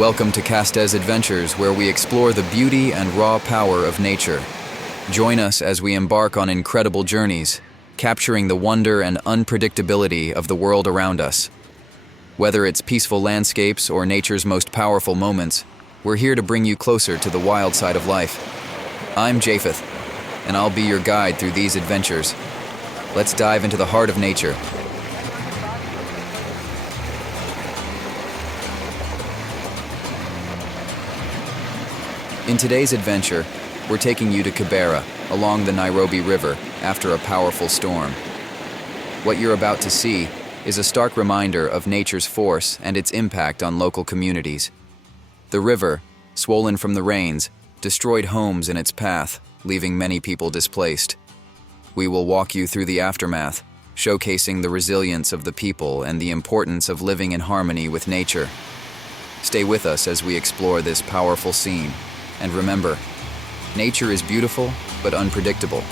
Welcome to Castez Adventures, where we explore the beauty and raw power of nature. Join us as we embark on incredible journeys, capturing the wonder and unpredictability of the world around us. Whether it's peaceful landscapes or nature's most powerful moments, we're here to bring you closer to the wild side of life. I'm Japheth, and I'll be your guide through these adventures. Let's dive into the heart of nature. In today's adventure, we're taking you to Kibera, along the Nairobi River, after a powerful storm. What you're about to see is a stark reminder of nature's force and its impact on local communities. The river, swollen from the rains, destroyed homes in its path, leaving many people displaced. We will walk you through the aftermath, showcasing the resilience of the people and the importance of living in harmony with nature. Stay with us as we explore this powerful scene. And remember, nature is beautiful but unpredictable.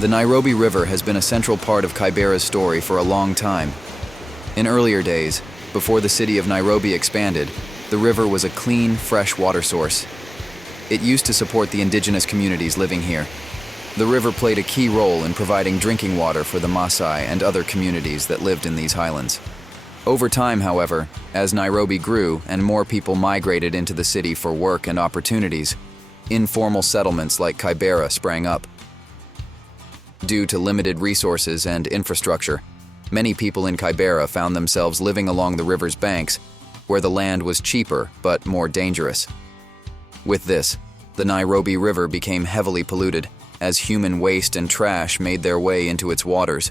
The Nairobi River has been a central part of Kibera's story for a long time. In earlier days, before the city of Nairobi expanded, the river was a clean, fresh water source. It used to support the indigenous communities living here. The river played a key role in providing drinking water for the Maasai and other communities that lived in these highlands. Over time, however, as Nairobi grew and more people migrated into the city for work and opportunities, informal settlements like Kibera sprang up. Due to limited resources and infrastructure, many people in Kibera found themselves living along the river's banks, where the land was cheaper but more dangerous. With this, the Nairobi River became heavily polluted, as human waste and trash made their way into its waters.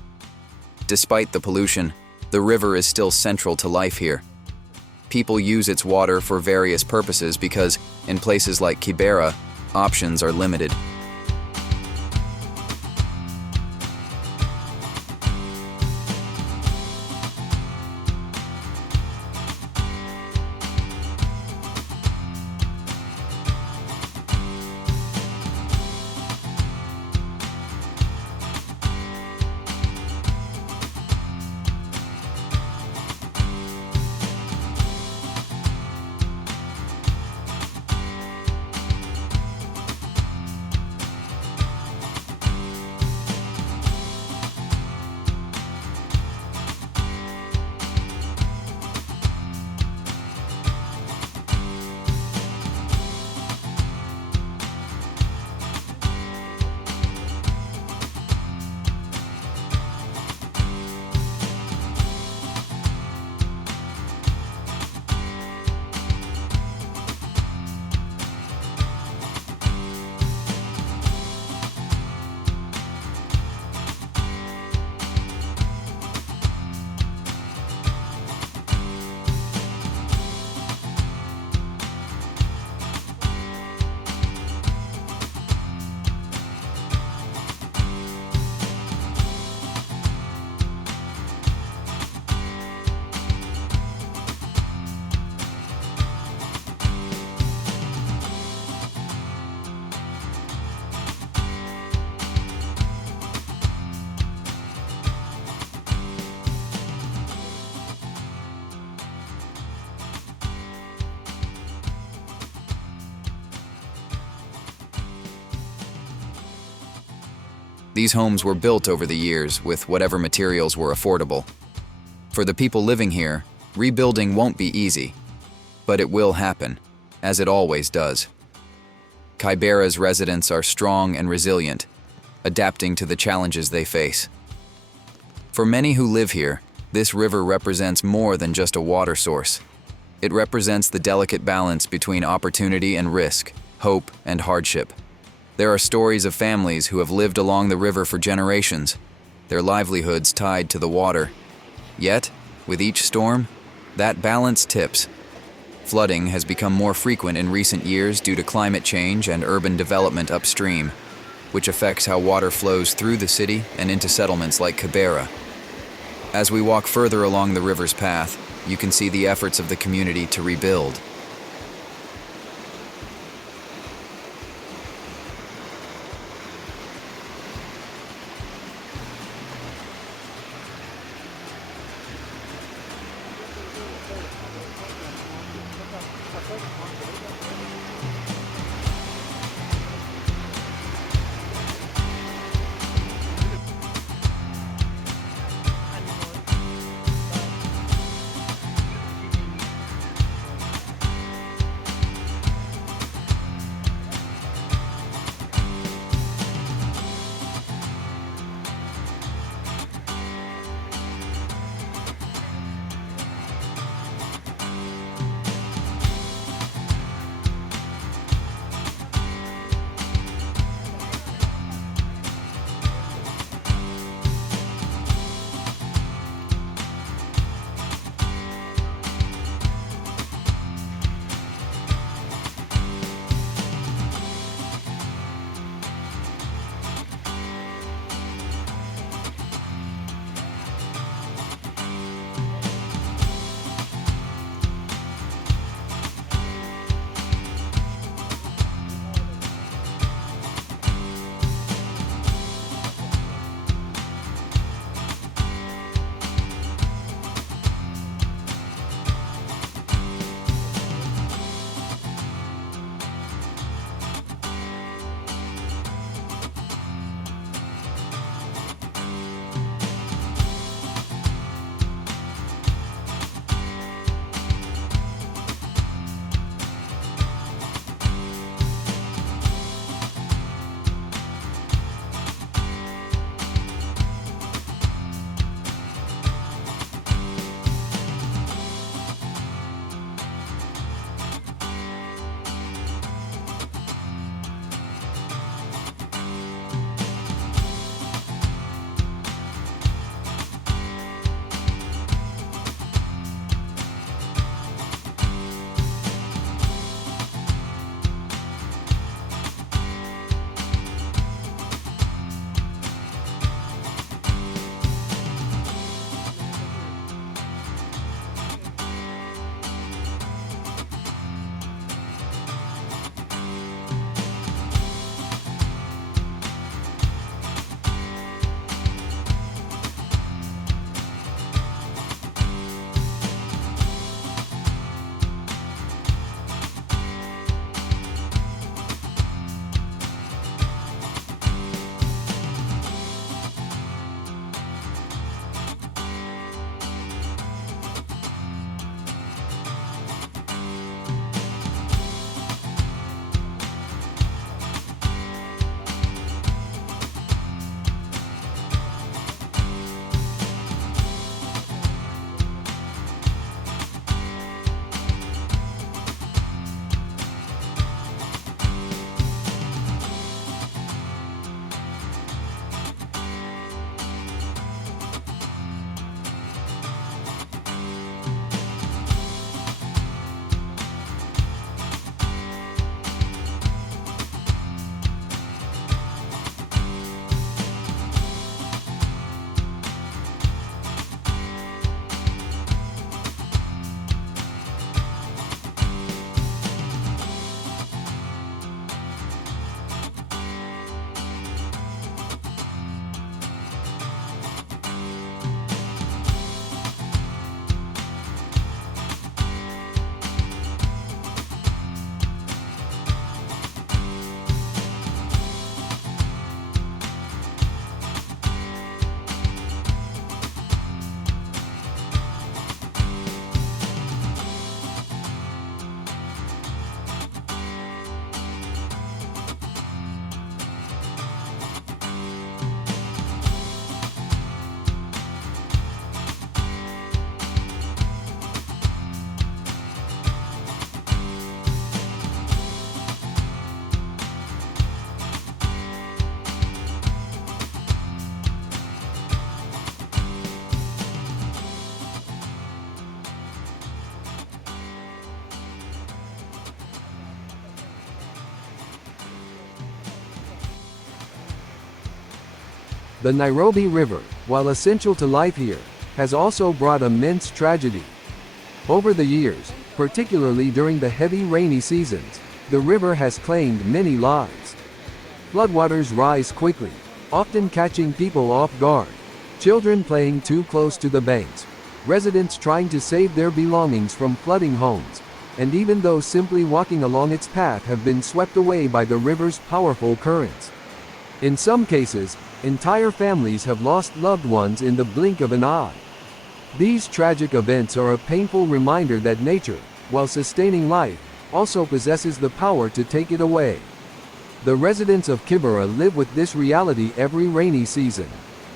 Despite the pollution, the river is still central to life here. People use its water for various purposes because, in places like Kibera, options are limited. These homes were built over the years with whatever materials were affordable. For the people living here, rebuilding won't be easy, but it will happen, as it always does. Kibera's residents are strong and resilient, adapting to the challenges they face. For many who live here, This river represents more than just a water source. It represents the delicate balance between opportunity and risk, hope and hardship. There are stories of families who have lived along the river for generations, their livelihoods tied to the water. Yet, with each storm, that balance tips. Flooding has become more frequent in recent years due to climate change and urban development upstream, which affects how water flows through the city and into settlements like Kibera. As we walk further along the river's path, you can see the efforts of the community to rebuild. The Nairobi River, while essential to life here, has also brought immense tragedy. Over the years, particularly during the heavy rainy seasons, the river has claimed many lives. Floodwaters rise quickly, often catching people off guard. Children playing too close to the banks, residents trying to save their belongings from flooding homes, and even those simply walking along its path have been swept away by the river's powerful currents. In some cases, entire families have lost loved ones in the blink of an eye. These tragic events are a painful reminder that nature, while sustaining life, also possesses the power to take it away. The residents of Kibera live with this reality every rainy season.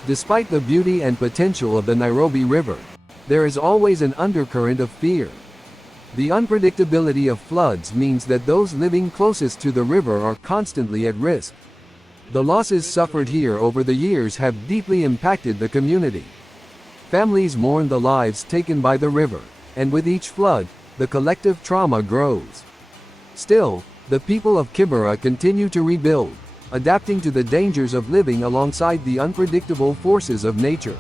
Despite the beauty and potential of the Nairobi River, there is always an undercurrent of fear. The unpredictability of floods means that those living closest to the river are constantly at risk. The losses suffered here over the years have deeply impacted the community. Families mourn the lives taken by the river, and with each flood, the collective trauma grows. Still, the people of Kibera continue to rebuild, adapting to the dangers of living alongside the unpredictable forces of nature.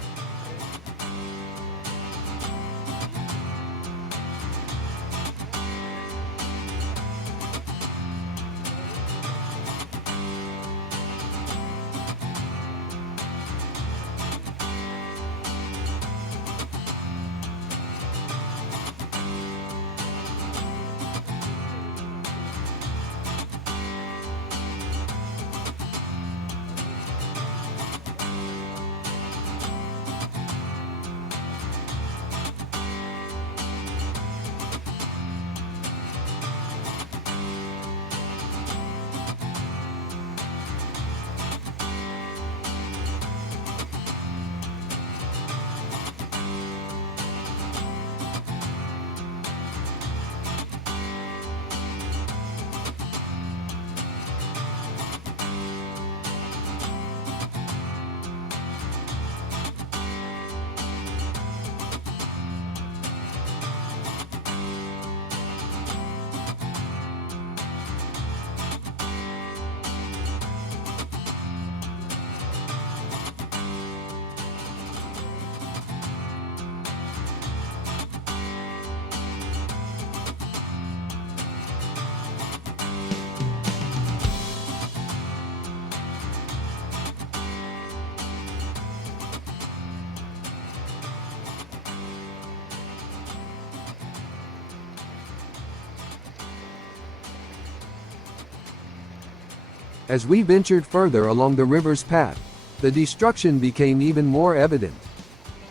As we ventured further along the river's path, the destruction became even more evident.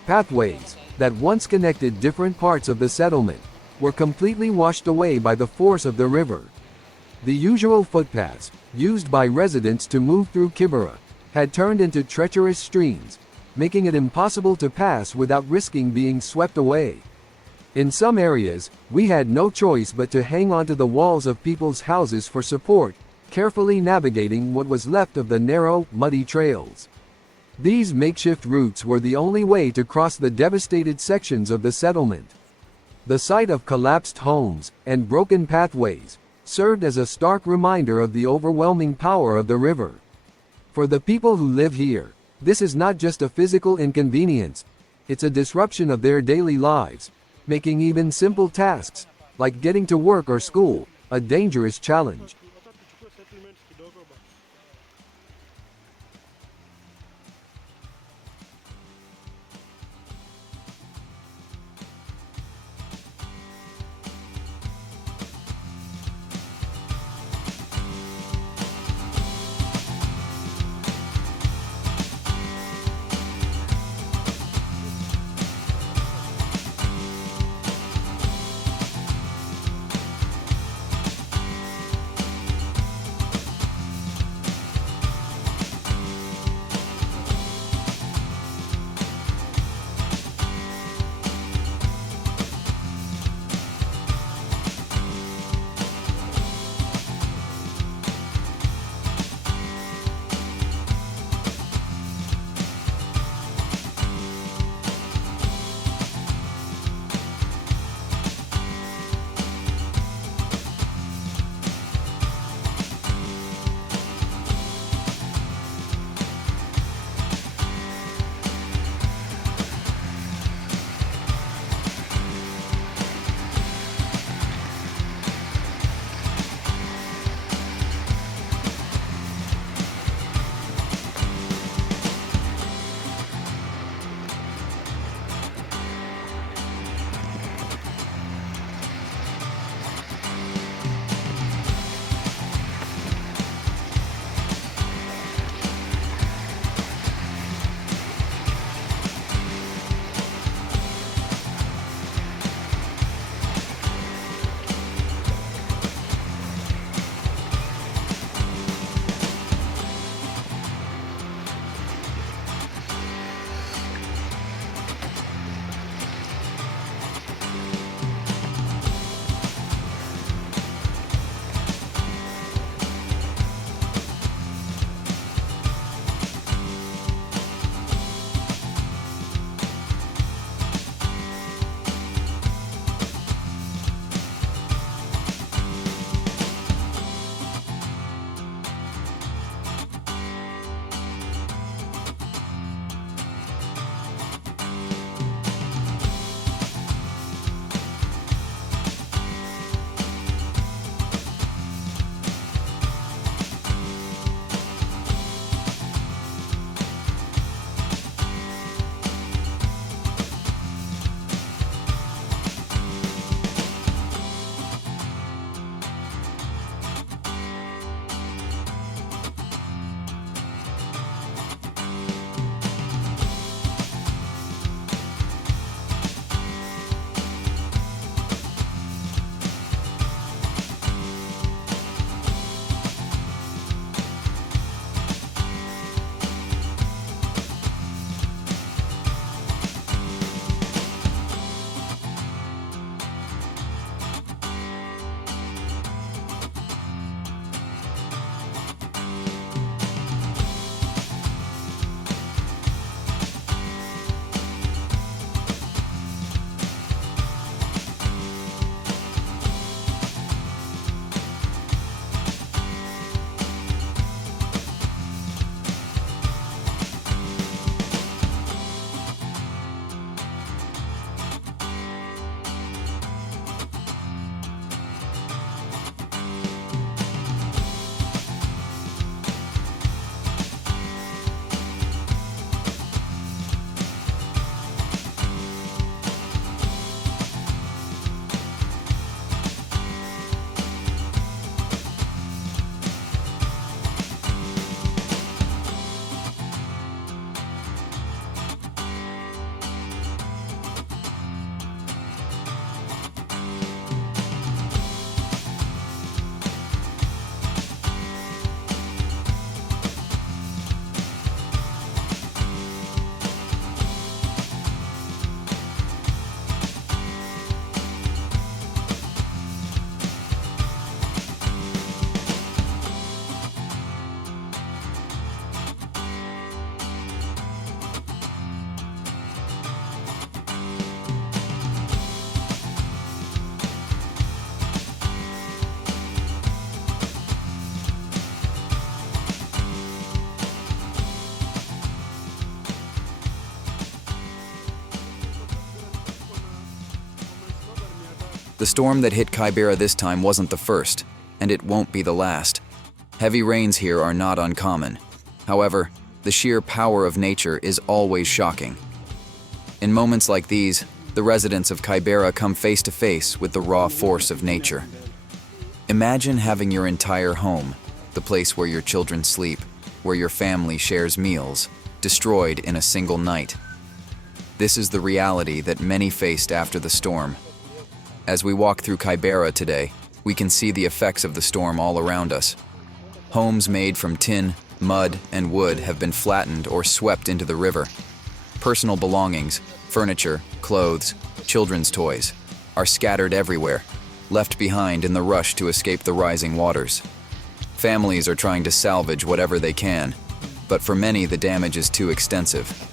Pathways, that once connected different parts of the settlement, were completely washed away by the force of the river. The usual footpaths, used by residents to move through Kibera, had turned into treacherous streams, making it impossible to pass without risking being swept away. In some areas, we had no choice but to hang onto the walls of people's houses for support, carefully navigating what was left of the narrow, muddy trails. These makeshift routes were the only way to cross the devastated sections of the settlement. The sight of collapsed homes and broken pathways served as a stark reminder of the overwhelming power of the river. For the people who live here, this is not just a physical inconvenience, it's a disruption of their daily lives, making even simple tasks, like getting to work or school, a dangerous challenge. The storm that hit Kibera this time wasn't the first, and it won't be the last. Heavy rains here are not uncommon. However, the sheer power of nature is always shocking. In moments like these, the residents of Kibera come face to face with the raw force of nature. Imagine having your entire home, the place where your children sleep, where your family shares meals, destroyed in a single night. This is the reality that many faced after the storm. As we walk through Kibera today, we can see the effects of the storm all around us. Homes made from tin, mud, and wood have been flattened or swept into the river. Personal belongings, furniture, clothes, children's toys, are scattered everywhere, left behind in the rush to escape the rising waters. Families are trying to salvage whatever they can, but for many the damage is too extensive.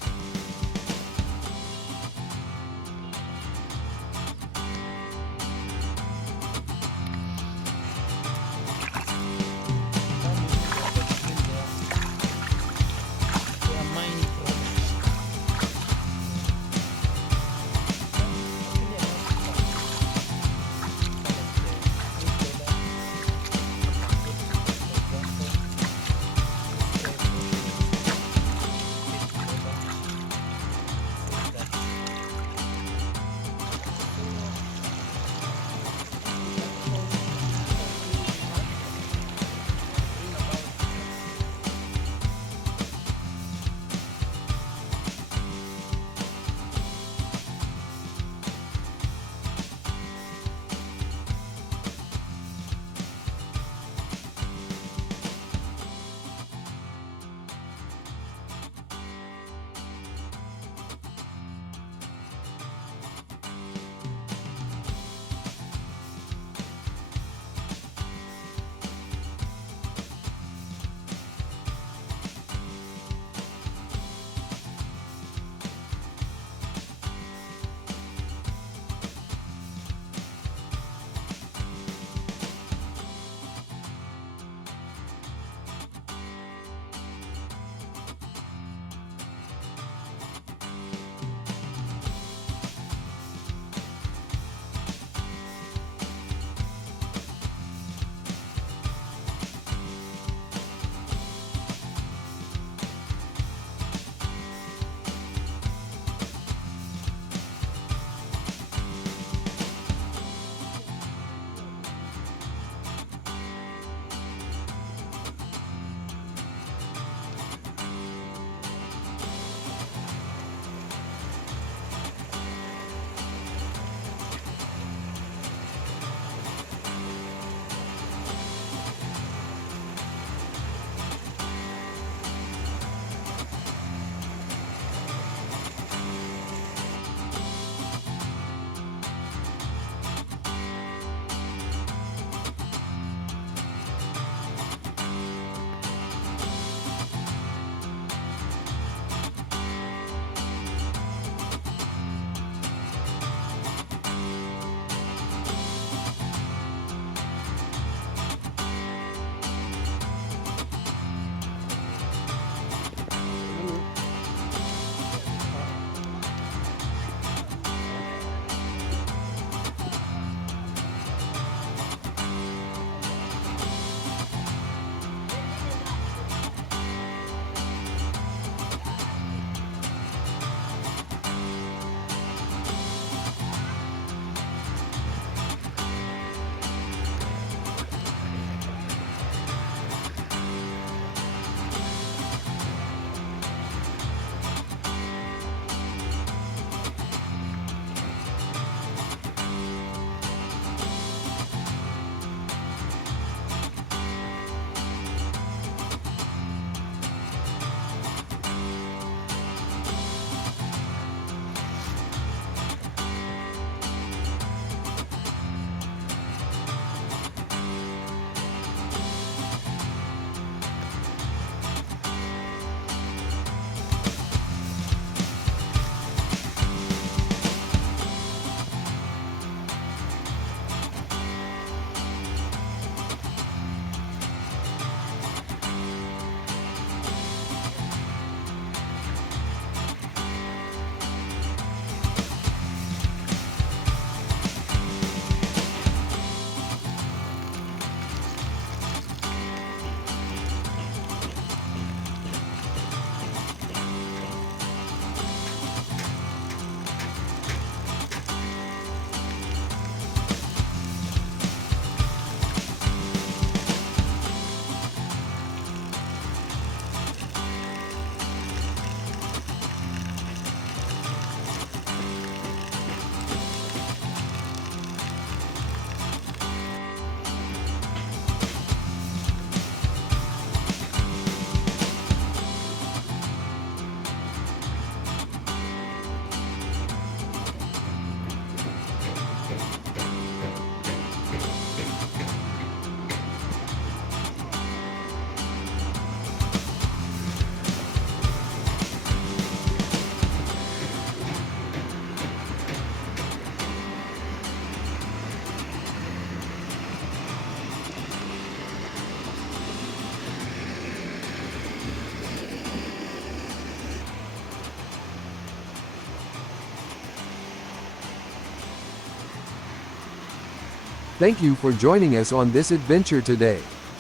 Thank you for joining us on this adventure today.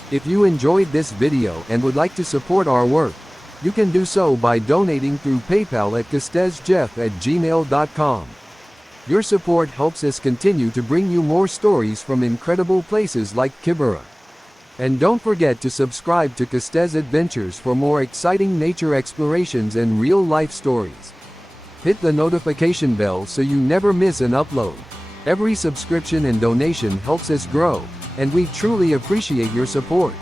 If you enjoyed this video and would like to support our work, you can do so by donating through PayPal at castezjeff@gmail.com. Your support helps us continue to bring you more stories from incredible places like Kibera. And don't forget to subscribe to Castez Adventures for more exciting nature explorations and real-life stories. Hit the notification bell so you never miss an upload. Every subscription and donation helps us grow, and we truly appreciate your support.